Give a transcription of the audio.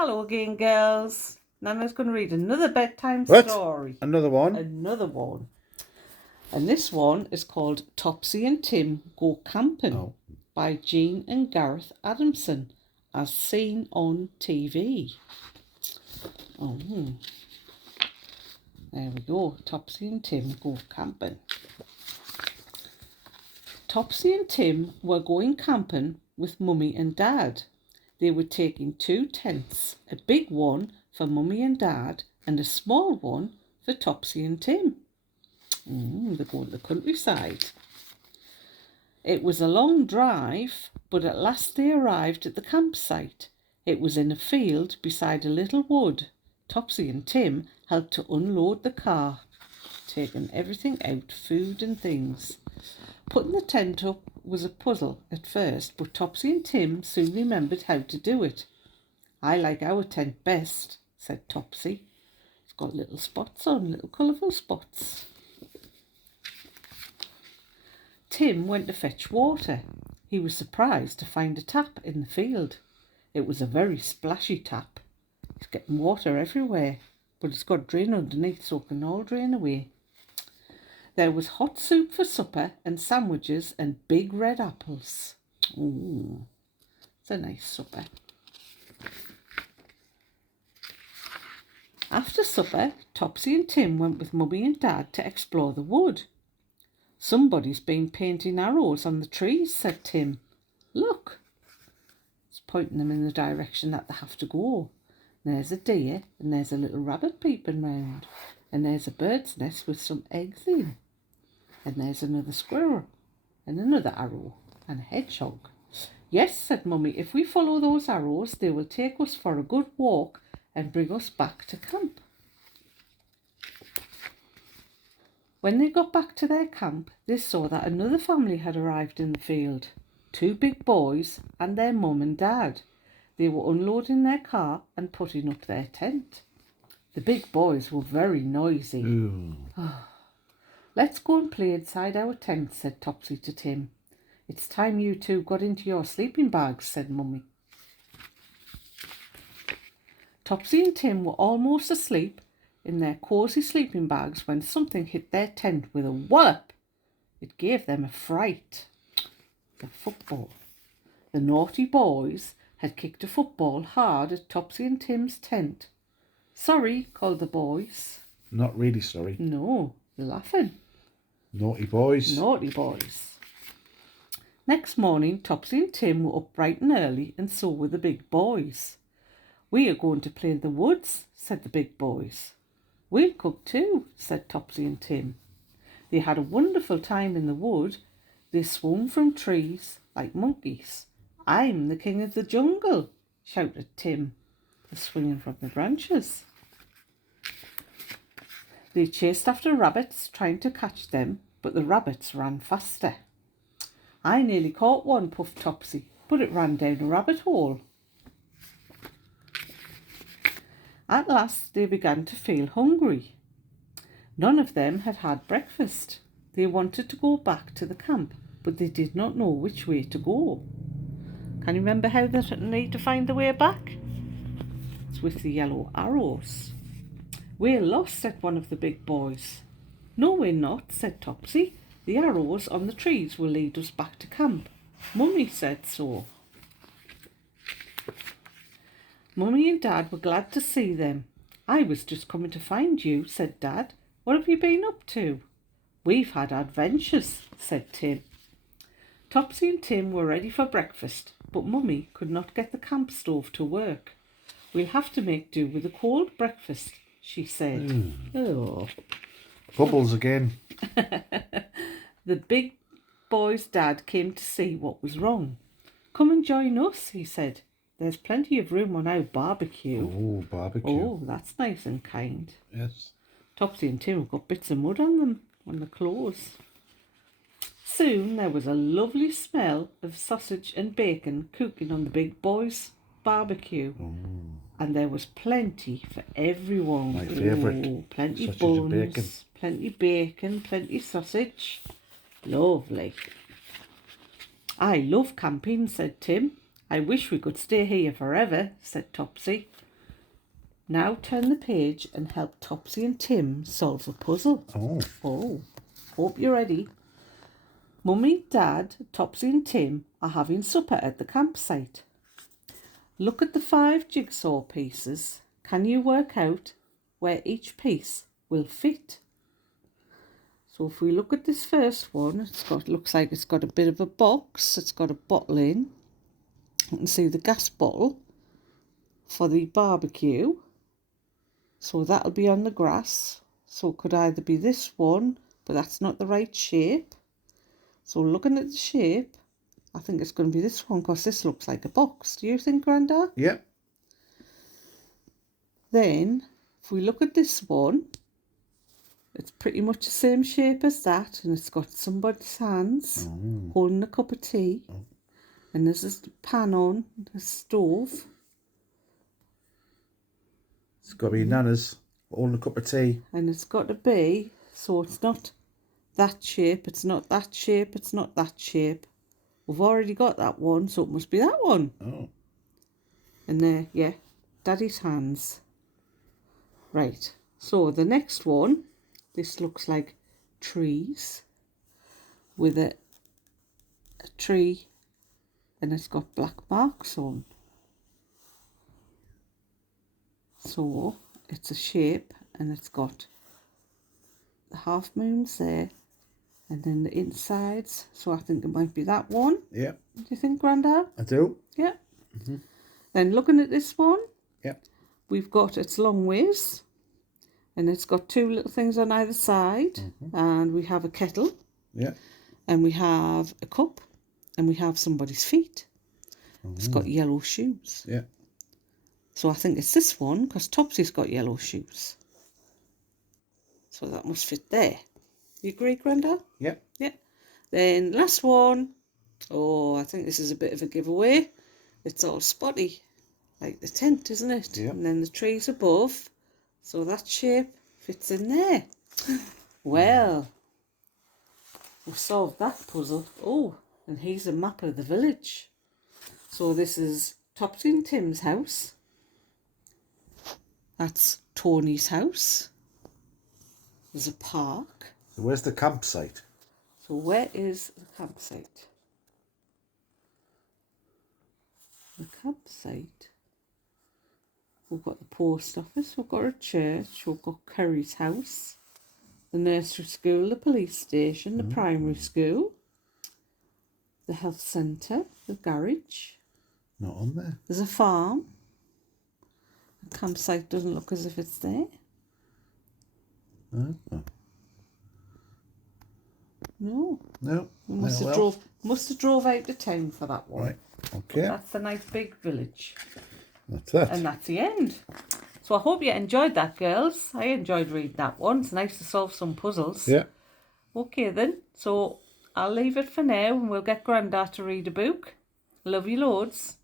Hello again, girls. Nana's going to read another bedtime What? story. Another one? Another one. And this one is called Topsy and Tim Go Camping by Jean and Gareth Adamson, as seen on TV. Oh, there we go. Topsy and Tim Go Camping. Topsy and Tim were going camping with Mummy and Dad. They were taking 2 tents, a big one for Mummy and Dad and a small one for Topsy and Tim. They're going to the countryside. It was a long drive, but at last they arrived at the campsite. It was in a field beside a little wood. Topsy and Tim helped to unload the car, taking everything out, food and things. Putting the tent up was a puzzle at first, but Topsy and Tim soon remembered how to do it. "I like our tent best," said Topsy. "It's got little spots on, little colourful spots." Tim went to fetch water. He was surprised to find a tap in the field. It was a very splashy tap. It's getting water everywhere, but it's got a drain underneath so it can all drain away. There was hot soup for supper and sandwiches and big red apples. Ooh, it's a nice supper. After supper, Topsy and Tim went with Mummy and Dad to explore the wood. "Somebody's been painting arrows on the trees," said Tim. "Look." It's pointing them in the direction that they have to go. There's a deer, and there's a little rabbit peeping round, and there's a bird's nest with some eggs in. And there's another squirrel, and another arrow, and a hedgehog. "Yes," said Mummy, "if we follow those arrows, they will take us for a good walk and bring us back to camp." When they got back to their camp, they saw that another family had arrived in the field. 2 big boys and their mum and dad. They were unloading their car and putting up their tent. The big boys were very noisy. "Let's go and play inside our tent," said Topsy to Tim. "It's time you two got into your sleeping bags," said Mummy. Topsy and Tim were almost asleep in their cosy sleeping bags when something hit their tent with a wallop. It gave them a fright. The football. The naughty boys had kicked a football hard at Topsy and Tim's tent. "Sorry," called the boys. Not really sorry. No, they're laughing. Naughty boys. Naughty boys. Next morning, Topsy and Tim were up bright and early, and so were the big boys. "We are going to play in the woods," said the big boys. "We'll cook too," said Topsy and Tim. They had a wonderful time in the wood. They swung from trees like monkeys. "I'm the king of the jungle," shouted Tim, swinging from the branches. They chased after rabbits, trying to catch them, but the rabbits ran faster. "I nearly caught one," puffed Topsy, "but it ran down a rabbit hole." At last they began to feel hungry. None of them had had breakfast. They wanted to go back to the camp, but they did not know which way to go. Can you remember how they need to find the way back? It's with the yellow arrows. "We're lost," said one of the big boys. "No, we're not," said Topsy. "The arrows on the trees will lead us back to camp. Mummy said so." Mummy and Dad were glad to see them. "I was just coming to find you," said Dad. "What have you been up to?" "We've had adventures," said Tim. Topsy and Tim were ready for breakfast, but Mummy could not get the camp stove to work. "We'll have to make do with a cold breakfast," she said. Oh. Bubbles again. The big boy's dad came to see what was wrong. "Come and join us," he said. "There's plenty of room on our barbecue." Oh, barbecue. Oh, that's nice and kind. Yes. Topsy and Tim have got bits of mud on them, on the clothes. Soon there was a lovely smell of sausage and bacon cooking on the big boy's barbecue. And there was plenty for everyone. My favourite. Ooh, plenty Sausage buns, and bacon. plenty bacon, plenty sausage. Lovely. "I love camping," said Tim. "I wish we could stay here forever," said Topsy. Now turn the page and help Topsy and Tim solve a puzzle. Oh. Hope you're ready. Mummy, Dad, Topsy and Tim are having supper at the campsite. Look at the 5 jigsaw pieces. Can you work out where each piece will fit? So if we look at this first one, looks like it's got a bit of a box. It's got a bottle in. You can see the gas bottle for the barbecue. So that'll be on the grass. So it could either be this one, but that's not the right shape. So looking at the shape, I think it's going to be this one because this looks like a box. Do you think, Granda? Yeah. Then, if we look at this one, it's pretty much the same shape as that, and it's got somebody's hands holding a cup of tea. And there's this pan on the stove. It's got to be Nana's holding a cup of tea. And it's got to be, so it's not that shape, it's not that shape, it's not that shape. We've already got that one, so it must be that one. Oh. And there, yeah, Daddy's hands. Right, so the next one, this looks like trees with a tree, and it's got black marks on. So it's a shape, and it's got the half moons there, and then the insides. So I think it might be that one. Yeah. Do you think, Grandad? I do. Yeah. Then looking at this one, Yeah. we've got its long ways, and it's got 2 little things on either side, and we have a kettle, Yeah. and we have a cup, and we have somebody's feet. It's got yellow shoes. Yeah. So I think it's this one because Topsy's got yellow shoes. So that must fit there. You agree, Granda? Yeah. Yeah. Then last one. Oh, I think this is a bit of a giveaway. It's all spotty, like the tent, isn't it? Yeah. And then the trees above. So that shape fits in there. Well, we've solved that puzzle. Oh, and here's a map of the village. So this is Topsy and Tim's house. That's Tony's house. There's a park. So where's the campsite? So where is the campsite? The campsite. We've got the post office, we've got a church, we've got Curry's house, the nursery school, the police station, the primary school, the health centre, the garage. Not on there. There's a farm. The campsite doesn't look as if it's there. Oh. No. No. We must have drove out to town for that one. Right. Okay. That's a nice big village. That's it. And that's the end. So I hope you enjoyed that, girls. I enjoyed reading that one. It's nice to solve some puzzles. Yeah. Okay then. So I'll leave it for now and we'll get Grandad to read a book. Love you loads.